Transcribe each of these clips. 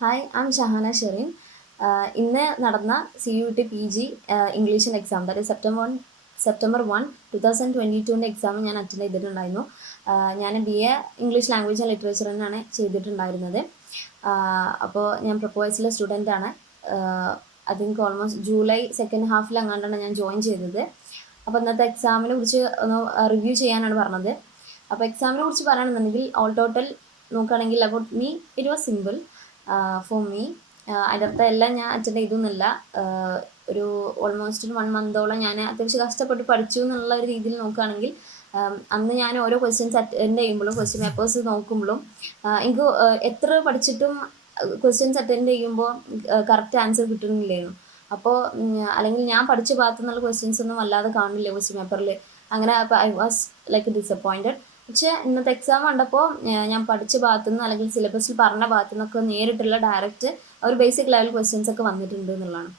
Hi, I'm Shana Sherin. ഇന്ന് നടന്ന CUT PG ഇംഗ്ലീഷിൻ്റെ exam, that is September 1 2022 exam ഞാൻ അറ്റൻഡ് ചെയ്തിട്ടുണ്ടായിരുന്നു. ഞാൻ BA English language and literature തന്നെയാണ് ചെയ്തിട്ടുണ്ടായിരുന്നത്. അപ്പോൾ ഞാൻ പ്രപ്പോയ്സിലെ സ്റ്റുഡൻ്റാണ്. I think almost July second ഹാഫിൽ അങ്ങാണ്ടാണ് ഞാൻ ജോയിൻ ചെയ്തത്. അപ്പോൾ ഇന്നത്തെ എക്സാമിനെ കുറിച്ച് ഒന്ന് റിവ്യൂ ചെയ്യാനാണ് പറഞ്ഞത്. അപ്പോൾ എക്സാമിനെ കുറിച്ച് പറയുകയാണെന്നുണ്ടെങ്കിൽ ഓൾ ടോട്ടൽ നോക്കുകയാണെങ്കിൽ about me it was simple for me. അതിൻ്റെ അർത്ഥം എല്ലാം ഞാൻ അറ്റൻഡ് ചെയ്തൊന്നുമില്ല. ഒരു ഓൾമോസ്റ്റ് 1 മന്തോളം ഞാൻ അത്യാവശ്യം കഷ്ടപ്പെട്ട് പഠിച്ചു എന്നുള്ള ഒരു രീതിയിൽ നോക്കുകയാണെങ്കിൽ അന്ന് ഞാൻ ഓരോ ക്വസ്റ്റ്യൻസ് അറ്റൻഡ് ചെയ്യുമ്പോഴും ക്വസ്റ്റ്യൻ പേപ്പേഴ്സ് നോക്കുമ്പോഴും എനിക്ക് എത്ര പഠിച്ചിട്ടും ക്വസ്റ്റ്യൻസ് അറ്റൻഡ് ചെയ്യുമ്പോൾ കറക്റ്റ് ആൻസർ കിട്ടുന്നില്ലായിരുന്നു. അപ്പോൾ അല്ലെങ്കിൽ ഞാൻ പഠിച്ച ഭാഗത്തു നിന്നുള്ള ക്വസ്റ്റ്യൻസ് ഒന്നും വല്ലാതെ കാണില്ല ക്വസ്റ്റ്യൻ പേപ്പറിൽ. അങ്ങനെ അപ്പോൾ ഐ വാസ് ലൈക്ക് ഡിസപ്പോയിൻറ്റഡ്. പക്ഷേ ഇന്നത്തെ എക്സാം കണ്ടപ്പോൾ ഞാൻ പഠിച്ച ഭാഗത്തുനിന്ന് അല്ലെങ്കിൽ സിലബസിൽ പറഞ്ഞ ഭാഗത്തു നിന്നൊക്കെ നേരിട്ടുള്ള ഡയറക്റ്റ് ഒരു ബേസിക് ലെവൽ ക്വസ്റ്റ്യൻസ് ഒക്കെ വന്നിട്ടുണ്ട് എന്നുള്ളതാണ്.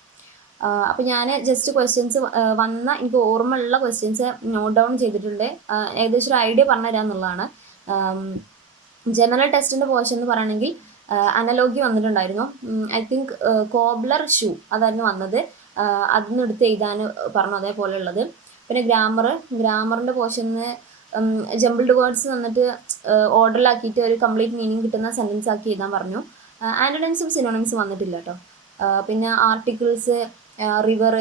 അപ്പോൾ ഞാൻ ജസ്റ്റ് ക്വസ്റ്റ്യൻസ് വന്ന എനിക്ക് ഓർമ്മയുള്ള ക്വസ്റ്റ്യൻസ് നോട്ട് ഡൗൺ ചെയ്തിട്ടുണ്ട്. ഏകദേശം ഒരു ഐഡിയ പറഞ്ഞുതരാം എന്നുള്ളതാണ്. ജനറൽ ടെസ്റ്റിൻ്റെ പോർഷൻ എന്ന് പറയുകയാണെങ്കിൽ അനലോഗി വന്നിട്ടുണ്ടായിരുന്നു. ഐ തിങ്ക് കോബ്ലർ ഷൂ അതായിരുന്നു വന്നത്. അതിന് എടുത്ത് എഴുതാൻ പറഞ്ഞു അതേപോലെ ഉള്ളത്. പിന്നെ ഗ്രാമറിൻ്റെ പോർഷനിൽ ജംബിൾഡ് വേർഡ്സ് വന്നിട്ട് ഓർഡറിലാക്കിയിട്ട് ഒരു കംപ്ലീറ്റ് മീനിങ് കിട്ടുന്ന സെൻറ്റൻസ് ആക്കി എഴുതാൻ പറഞ്ഞു. ആൻറ്റണിംസും സിനോണിംസും വന്നിട്ടില്ല കേട്ടോ. പിന്നെ ആർട്ടിക്കിൾസ്, റിവർ,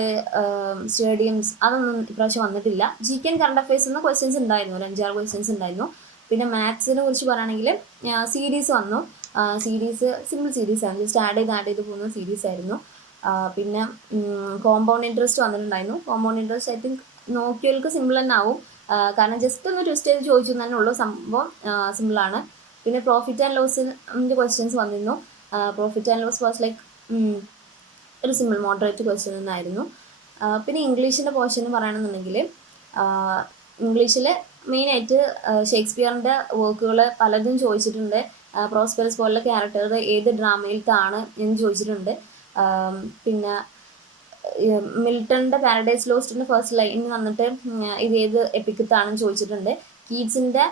സ്റ്റേഡിയംസ് അതൊന്നും ഇപ്രാവശ്യം വന്നിട്ടില്ല. GK ആൻഡ് കറണ്ട് അഫയേഴ്സിൽ നിന്ന് ക്വസ്റ്റ്യൻസ് ഉണ്ടായിരുന്നു, ഒരു 5-6 ക്വസ്റ്റ്യൻസ് ഉണ്ടായിരുന്നു. പിന്നെ മാത്സിനെ കുറിച്ച് പറയുകയാണെങ്കിൽ സീരീസ് വന്നു. സീരീസ് സിമ്പിൾ സീരീസാണ്, ജസ്റ്റ് ആഡ് ചെയ്ത് പോകുന്ന സീരീസ് ആയിരുന്നു. പിന്നെ കോമ്പൗണ്ട് ഇൻട്രസ്റ്റ് വന്നിട്ടുണ്ടായിരുന്നു. കോമ്പൗണ്ട് ഇൻട്രസ്റ്റ് ഐ തിങ്ക് നോക്കിയവർക്ക് സിമ്പിൾ തന്നെ ആവും, കാരണം ജസ്റ്റ് ഒന്ന് ട്വിസ്റ്റ് ചെയ്ത് ചോദിച്ചു തന്നെ ഉള്ളൂ. സംഭവം സിമ്പിളാണ്. പിന്നെ പ്രോഫിറ്റ് ആൻഡ് ലോസിൻ്റെ ക്വസ്റ്റ്യൻസ് വന്നിരുന്നു. Profit and loss was like ഒരു സിമ്പിൾ മോഡറേറ്റ് ക്വസ്റ്റ്യൻ തന്നെയായിരുന്നു. പിന്നെ ഇംഗ്ലീഷിൻ്റെ പോർഷൻ പറയുകയാണെന്നുണ്ടെങ്കിൽ ഇംഗ്ലീഷിൽ മെയിനായിട്ട് ഷേക്സ്പിയറിൻ്റെ വർക്കുകൾ പലതും ചോദിച്ചിട്ടുണ്ട്. പ്രോസ്പെറസ് പോലുള്ള ക്യാരക്ടർ ഏത് ഡ്രാമയിലത്താണ് എന്ന് ചോദിച്ചിട്ടുണ്ട്. പിന്നെ മിൽട്ടണിൻ്റെ പാരഡൈസ് ലോസ്റ്റിൻ്റെ ഫസ്റ്റ് ലൈൻ വന്നിട്ട് ഇത് ഏത് എപ്പിക്കത്താണെന്ന് ചോദിച്ചിട്ടുണ്ട്. കീറ്റ്സിൻ്റെ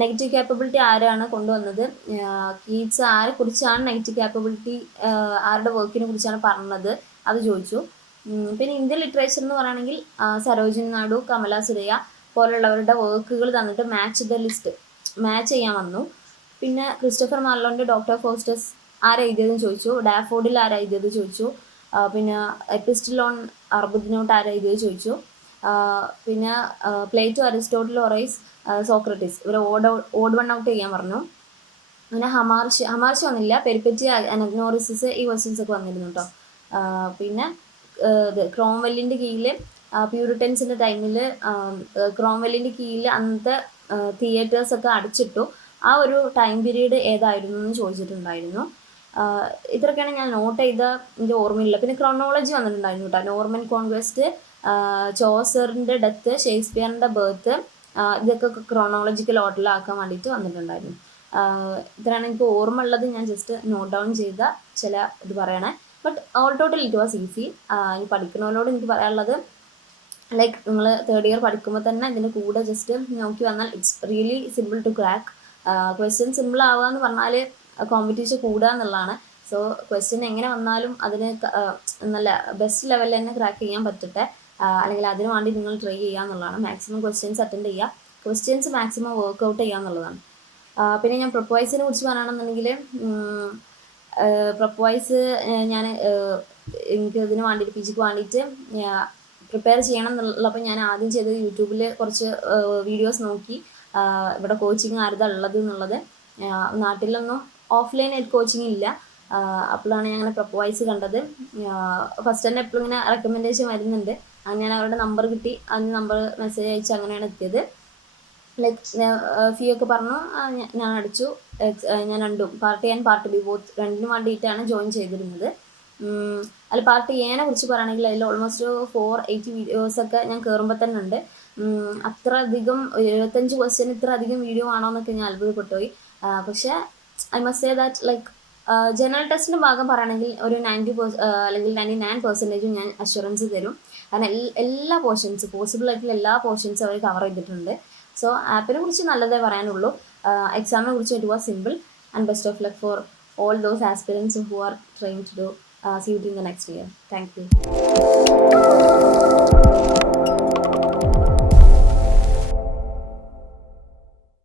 നെഗറ്റീവ് ക്യാപ്പബിലിറ്റി ആരാണ് കൊണ്ടുവന്നത്, കീറ്റ്സ് ആരെ കുറിച്ചാണ് നെഗറ്റീവ് ക്യാപ്പബിലിറ്റി, ആരുടെ വർക്കിനെ കുറിച്ചാണ് പറഞ്ഞത്, അത് ചോദിച്ചു. പിന്നെ ഇന്ത്യൻ ലിറ്ററേച്ചർ എന്ന് പറയുകയാണെങ്കിൽ സരോജിനി നായിഡു, കമല സുരയ്യ പോലുള്ളവരുടെ വർക്കുകൾ തന്നിട്ട് മാച്ച് ചെയ്യാൻ വന്നു. പിന്നെ ക്രിസ്റ്റഫർ മാർലോൻ്റെ ഡോക്ടർ ഫോസ്റ്റസ് ആരെഴുതിയതെന്ന് ചോദിച്ചു. ഡാഫോഡിൽ ആരെഴുതിയത് ചോദിച്ചു. പിന്നെ എപ്പിസ്റ്റിൽ ഓൺ അർബുദിനോട്ട് ആരെഴുതിയത് ചോദിച്ചു. പിന്നെ പ്ലേറ്റോ, അരിസ്റ്റോട്ടിൽ, ഒറൈസ്, സോക്രട്ടീസ് ഇവർ ഓഡ് വൺ ഔട്ട് ചെയ്യാൻ പറഞ്ഞു. പിന്നെ ഹമാർഷി വന്നില്ല. പെരിപ്പറ്റി, അനഗ്നോറിസിസ് ഈ ക്വസ്റ്റ്യൻസ് ഒക്കെ വന്നിരുന്നു കേട്ടോ. പിന്നെ ക്രോംവെല്ലിൻ്റെ കീഴിൽ പ്യൂരിറ്റൻസിൻ്റെ ടൈമിൽ ക്രോംവെല്ലിൻ്റെ കീഴിൽ അന്നത്തെ തിയേറ്റേഴ്സൊക്കെ അടച്ചിട്ടു. ആ ഒരു ടൈം പീരീഡ് ഏതായിരുന്നു എന്ന് ചോദിച്ചിട്ടുണ്ടായിരുന്നു. ഇത്രയൊക്കെയാണ് ഞാൻ നോട്ട് ചെയ്ത എൻ്റെ ഓർമ്മയില്ല. പിന്നെ ക്രോണോളജി വന്നിട്ടുണ്ടായിരുന്നു കേട്ടോ. നോർമൻ കോൺക്വസ്റ്റ്, ചോസറിൻ്റെ ഡെത്ത്, ഷേക്സ്പിയറിൻ്റെ ബർത്ത്, ഇതൊക്കെ ക്രോണോളജിക്കൽ ഓർഡറിലാക്കാൻ വേണ്ടിയിട്ട് വന്നിട്ടുണ്ടായിരുന്നു. ഇത്രയാണ് എനിക്ക് ഓർമ്മ ഉള്ളത്. ഞാൻ ജസ്റ്റ് നോട്ട് ഡൗൺ ചെയ്ത ചില ഇത് പറയണേ. But all total it was easy. ഈ പഠിക്കുന്നവരോട് എനിക്ക് പറയാനുള്ളത്, ലൈക്ക് നിങ്ങൾ തേർഡ് ഇയർ പഠിക്കുമ്പോൾ തന്നെ ഇതിൻ്റെ കൂടെ ജസ്റ്റ് നോക്കി വന്നാൽ it's really simple to crack. Question simple ആവുക എന്ന് പറഞ്ഞാൽ കോമ്പറ്റീഷൻ കൂടുക എന്നുള്ളതാണ്. സോ ക്വസ്റ്റ്യൻ എങ്ങനെ വന്നാലും അതിന് നല്ല ബെസ്റ്റ് ലെവലിൽ തന്നെ ക്രാക്ക് ചെയ്യാൻ പറ്റട്ടെ, അല്ലെങ്കിൽ അതിന് വേണ്ടി നിങ്ങൾ ട്രൈ ചെയ്യുക എന്നുള്ളതാണ്. മാക്സിമം ക്വസ്റ്റ്യൻസ് അറ്റൻഡ് ചെയ്യുക, ക്വസ്റ്റ്യൻസ് മാക്സിമം വർക്ക്ഔട്ട് ചെയ്യുക എന്നുള്ളതാണ്. പിന്നെ ഞാൻ പ്രൊപ്പോയ്സിനെ കുറിച്ച് പറയുകയാണെന്നുണ്ടെങ്കിൽ പ്രൊപ്പോയ്സ് ഞാൻ എനിക്ക് ഇതിന് വേണ്ടിയിട്ട് PGക്ക് വേണ്ടിയിട്ട് പ്രിപ്പയർ ചെയ്യണം എന്നുള്ളപ്പോൾ ഞാൻ ആദ്യം ചെയ്തത് യൂട്യൂബിൽ കുറച്ച് വീഡിയോസ് നോക്കി, ഇവിടെ കോച്ചിങ് ആരുതാ ഉള്ളത് എന്നുള്ളത്. നാട്ടിലൊന്നും ഓഫ്ലൈൻ കോച്ചിങ് ഇല്ല. അപ്പോഴാണ് ഞാൻ അങ്ങനെ പ്രൊപ്പോയ്സ് കണ്ടത്. ഫസ്റ്റ് തന്നെ എപ്പോഴും ഇങ്ങനെ റെക്കമെൻഡേഷൻ വരുന്നുണ്ട്. അങ്ങനെ ഞാൻ അവരുടെ നമ്പർ കിട്ടി, അതിന് നമ്പർ മെസ്സേജ് അയച്ച് അങ്ങനെയാണ് എത്തിയത്. ലൈക്ക് ഫീ ഒക്കെ പറഞ്ഞു, ഞാൻ അടിച്ചു. ഞാൻ രണ്ടും part A and part B രണ്ടിനും വേണ്ടിയിട്ടാണ് ജോയിൻ ചെയ്തിരുന്നത്. അതിൽ പാർട്ട് എനെ കുറിച്ച് പറയുകയാണെങ്കിൽ അതിൽ ഓൾമോസ്റ്റ് 480 വീഡിയോസൊക്കെ ഞാൻ കയറുമ്പോൾ തന്നെ ഉണ്ട്. അത്ര അധികം 75 ക്വസ്റ്റ്യൻ ഇത്ര അധികം വീഡിയോ ആണോ എന്നൊക്കെ ഞാൻ അത്ഭുതപ്പെട്ടുപോയി. പക്ഷേ I must say that like general ടെസ്റ്റിൻ്റെ ഭാഗം പറയുകയാണെങ്കിൽ ഒരു 90% അല്ലെങ്കിൽ 99% ഞാൻ അഷുറൻസ് തരും. കാരണം എല്ലാ പോർഷൻസ് പോസിബിൾ ആയിട്ടുള്ള എല്ലാ പോർഷൻസും അവർ കവർ ചെയ്തിട്ടുണ്ട്. സോ ആപ്പിനെ കുറിച്ച് നല്ലതേ പറയാനുള്ളൂ. എക്സാമിനെ കുറിച്ച് it was simple and best of luck for all those aspirants who are trying to do CUET in the next year. Thank you.